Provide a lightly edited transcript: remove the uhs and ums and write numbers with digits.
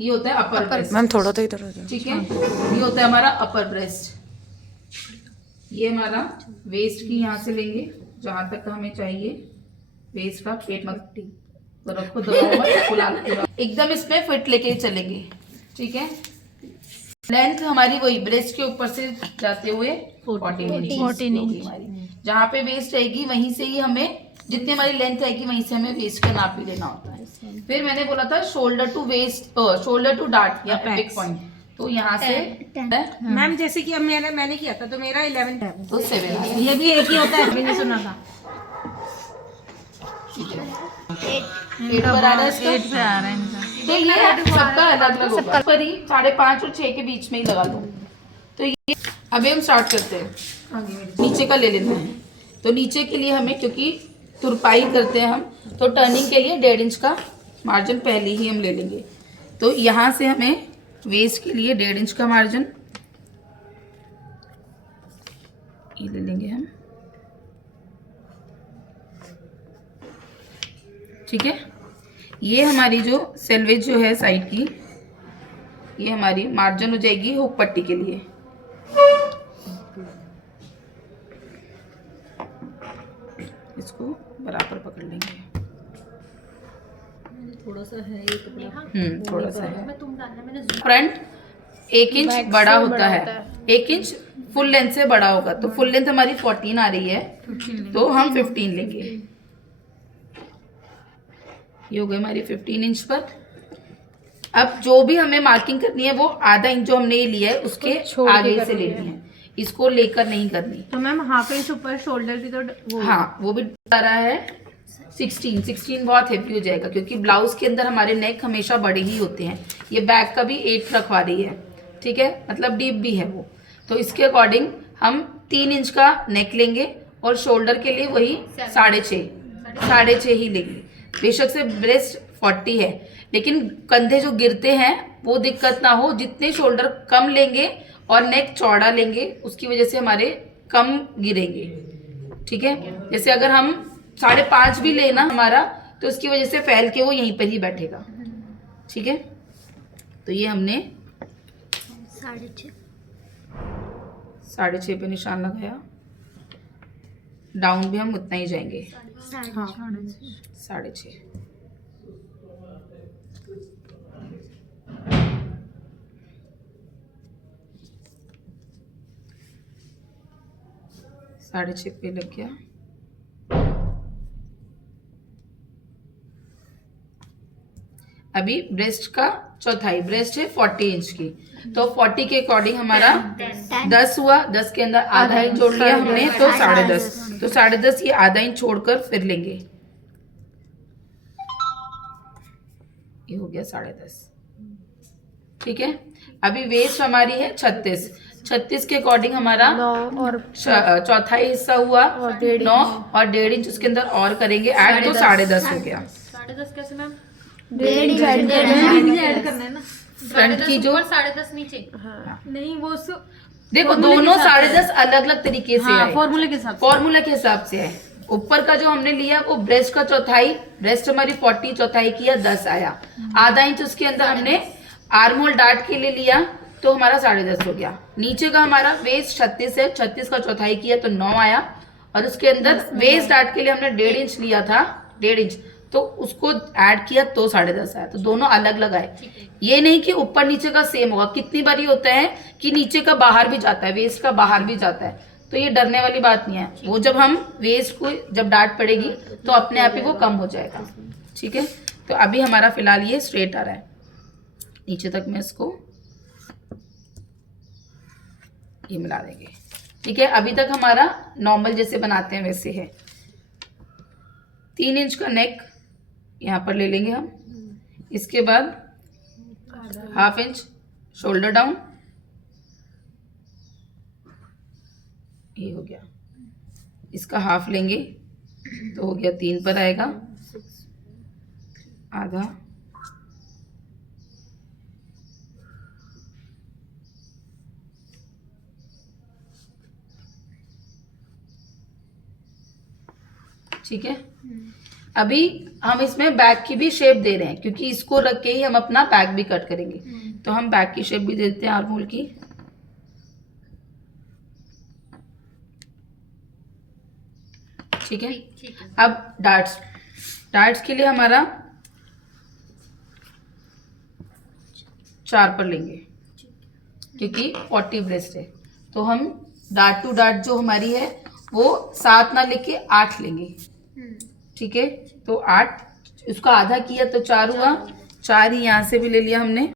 ये होता है अपर ब्रेस्ट। मैम थोड़ा तो इधर आ जाओ। ठीक है, ये होता है हमारा अपर ब्रेस्ट। ये हमारा वेस्ट की यहाँ से लेंगे जहां तक हमें चाहिए। वेस्ट का पेट मत तो रखो, दबाओ मत, फुला लो। एकदम इसमें फिट लेके चलेंगे। ठीक है, लेंथ हमारी वही ब्रेस्ट के ऊपर से जाते हुए 14 इंच होगी हमारी। जहाँ पे वेस्ट रहेगी वहीं से ही हमें, जितनी हमारी लेंथ आएगी वहीं से हमें वेस्ट का नाप भी लेना होता है। फिर मैंने बोला था shoulder to waist, shoulder to dart या एपिक पॉइंट, तो यहाँ से मैम जैसे कि अब मैंने किया था तो मेरा 11 है, तो 7 ये भी एक ही होता है, मैंने सुना था। 8 पर आ रहा है इसका। 8 पे आ रहा है इनका। तो ये सबका अलग अलग होगा, पर ही 5.5 और 6 के बीच में ही लगा दो। तो ये अभी हम स्टार्ट करते हैं। नीचे का ले लेते हैं। तो नीचे के लिए हमें, क्योंकि तुरपाई करते हैं हम, तो टर्निंग के लिए 1.5 इंच का मार्जिन पहले ही हम ले लेंगे। तो यहाँ से हमें वेस्ट के लिए 1.5 इंच का मार्जिन ये ले लेंगे हम। ठीक है, ये हमारी जो सेल्वेज जो है साइड की, ये हमारी मार्जिन हो जाएगी हुक पट्टी के लिए। इसको बराबर पकड़ लेंगे। थोड़ा सा है ये कपड़ा, थोड़ा सा है। फ्रंट 1 इंच बड़ा होता है, 1 इंच फुल लेंथ से बड़ा होगा। तो फुल लेंथ हमारी 14 आ रही है, तो हम 15 लेंगे। ये हो गई हमारी 15 इंच पर। अब जो भी हमें मार्किंग करनी है वो आधा इंच जो हमने ये लिया है उसके आगे से लेनी है, इसको लेकर नहीं करनी। तो मैम हाफ इंच ऊपर शोल्डर की तो हाँ, वो भी आ रहा है 16 बहुत हेवी हो जाएगा, क्योंकि ब्लाउज के अंदर हमारे नेक हमेशा बड़े ही होते हैं। ये बैक का भी 8 रखवा रही है, ठीक है, मतलब डीप भी है वो। तो इसके अकॉर्डिंग हम 3 इंच का नेक लेंगे और शोल्डर के लिए वही 6.5 ही लेंगे। बेशक से ब्रेस्ट 40 है, लेकिन कंधे जो गिरते हैं वो दिक्कत ना हो। जितने शोल्डर कम लेंगे और नेक चौड़ा लेंगे, उसकी वजह से हमारे कम गिरेंगे। ठीक है, जैसे अगर हम 5.5 भी लेना हमारा, तो उसकी वजह से फैल के वो यहीं पर ही बैठेगा। ठीक है, तो ये हमने 6.5 पे निशान लगाया। डाउन भी हम उतना ही जाएंगे, 6.5। साढ़े 6 पे लग गया। अभी ब्रेस्ट का चौथाई, ब्रेस्ट है 40 इंच की, तो 40 के अकॉर्डिंग हमारा 10 हुआ। 10 के अंदर आधा इंच जोड़ लिया हमने, तो 10.5। तो 10.5 ये आधा इंच छोड़कर फिर लेंगे। ये हो गया 10.5। ठीक है, अभी वेस्ट हमारी है 36 के अकॉर्डिंग हमारा चौथाई हिस्सा हुआ 9 और 1.5 इंच उसके अंदर और करेंगे ऐड, तो 10.5 हो गया। 10.5 कैसे मैम? 1.5 ऐड करना है ना, फ्रंट की जो 10.5 नीचे। नहीं वो देखो दोनों 10.5 अलग अलग तरीके से है, फॉर्मूले के हिसाब से है। ऊपर का जो हमने लिया वो ब्रेस्ट का चौथाई, ब्रेस्ट हमारी 40, चौथाई किया 10 आया। आधा इंच उसके अंदर हमने आर्म होल डार्ट के लिए लिया, तो हमारा 10.5 हो गया। नीचे का हमारा वेस्ट 36 है, 36 का चौथाई किया तो 9 आया। और उसके अंदर वेस्ट डार्ट के लिए हमने 1.5 इंच लिया था, 1.5 इंच, तो उसको ऐड किया तो 10.5 आया। तो दोनों अलग अलग आए। ये नहीं कि ऊपर नीचे का सेम होगा। कितनी बार ये होता है कि नीचे का बाहर भी जाता है, वेस्ट का बाहर भी जाता है, तो ये डरने वाली बात नहीं है। वो जब हम वेस्ट को जब डार्ट पड़ेगी तो अपने आप ही वो कम हो जाएगा। ठीक है, तो अभी हमारा फिलहाल ये स्ट्रेट आ रहा है। नीचे तक मैं इसको ये मिला देंगे। ठीक है, अभी तक हमारा नॉर्मल जैसे बनाते हैं वैसे है। 3 इंच का नेक यहाँ पर ले लेंगे हम। इसके बाद 1/2 इंच शोल्डर डाउन, ये हो गया। इसका हाफ लेंगे तो हो गया 3 पर आएगा, आधा, ठीक है। अभी हम इसमें बैक की भी शेप दे रहे हैं क्योंकि इसको रख के ही हम अपना बैक भी कट करेंगे। तो हम बैक की शेप भी देते हैं आर्म होल की। ठीक है। अब डार्ट्स, डार्ट्स के लिए हमारा 4 पर लेंगे क्योंकि 40 ब्रेस्ट है। तो हम डार्ट टू डार्ट जो हमारी है वो 7 ना लेके 8 लेंगे। ठीक है। तो 8, उसका आधा किया तो 4 हुआ, 4 ही यहाँ से भी ले लिया हमने।